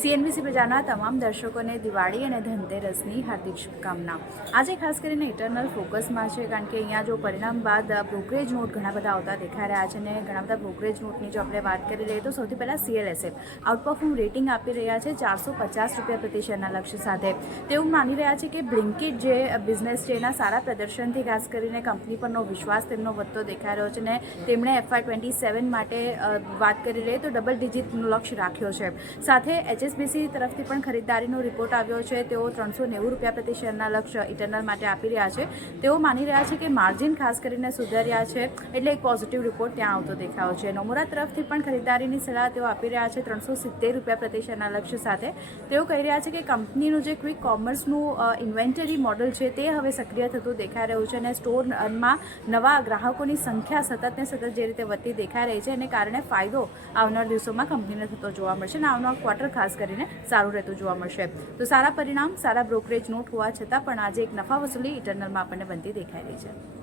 CNBC પ્રજાના તમામ દર્શકોને દિવાળી અને ધનતેરસની હાર્દિક શુભકામના। આજે ખાસ કરીને ઇટરનલ ફોકસમાં છે, કારણ કે અહીંયા જો પરિણામ બાદ બ્રોકરેજ નોટ ઘણા બધા આવતા દેખાઈ રહ્યા છે અને ઘણા બધા બ્રોકરેજ નોટની જો આપણે વાત કરી લઈએ તો સૌથી પહેલાં CLSF આઉટપરફોર્મ રેટિંગ આપી રહ્યા છે 450 રૂપિયા પ્રતિ શેરના લક્ષ્ય સાથે। તેઓ માની રહ્યા છે કે બ્લિંકિટ જે બિઝનેસ છે એના સારા પ્રદર્શનથી ખાસ કરીને કંપની પરનો વિશ્વાસ તેમનો વધતો દેખાઈ રહ્યો છે અને તેમણે FY27 માટે વાત કરી લઈએ તો ડબલ ડિજિટનો લક્ષ્ય રાખ્યો છે। સાથે HSBC તરફથી પણ ખરીદદારીનો રિપોર્ટ આવ્યો છે। તેઓ 390 રૂપિયા પ્રતિ શેરના લક્ષ્ય ઇટરનલ માટે આપી રહ્યા છે। તેઓ માની રહ્યા છે કે માર્જિન ખાસ કરીને સુધર્યા છે, એટલે એક પોઝિટિવ રિપોર્ટ ત્યાં આવતો દેખાયો છે। નોમુરા તરફથી પણ ખરીદદારીની સલાહ તેઓ આપી રહ્યા છે 370 રૂપિયા પ્રતિ શેરના લક્ષ્ય સાથે। તેઓ કહી રહ્યા છે કે કંપનીનું જે ક્વિક કોમર્સનું ઇન્વેન્ટરી મોડલ છે તે હવે સક્રિય થતું દેખાઈ રહ્યું છે અને સ્ટોરમાં નવા ગ્રાહકોની સંખ્યા સતત ને સતત જે રીતે વધતી દેખાઈ રહી છે એને કારણે ફાયદો આવનાર દિવસોમાં કંપનીને થતો જોવા મળશે અને આવનાર ક્વાર્ટર ખાસ કરીને સારું રહેતું જોવા મળશે। તો સારા પરિણામ, સારા બ્રોકરેજ નોટ હોવા છતાં પણ આજે એક નફા વસૂલી ઇટરનલમાં આપણને બનતી દેખાઈ રહી છે।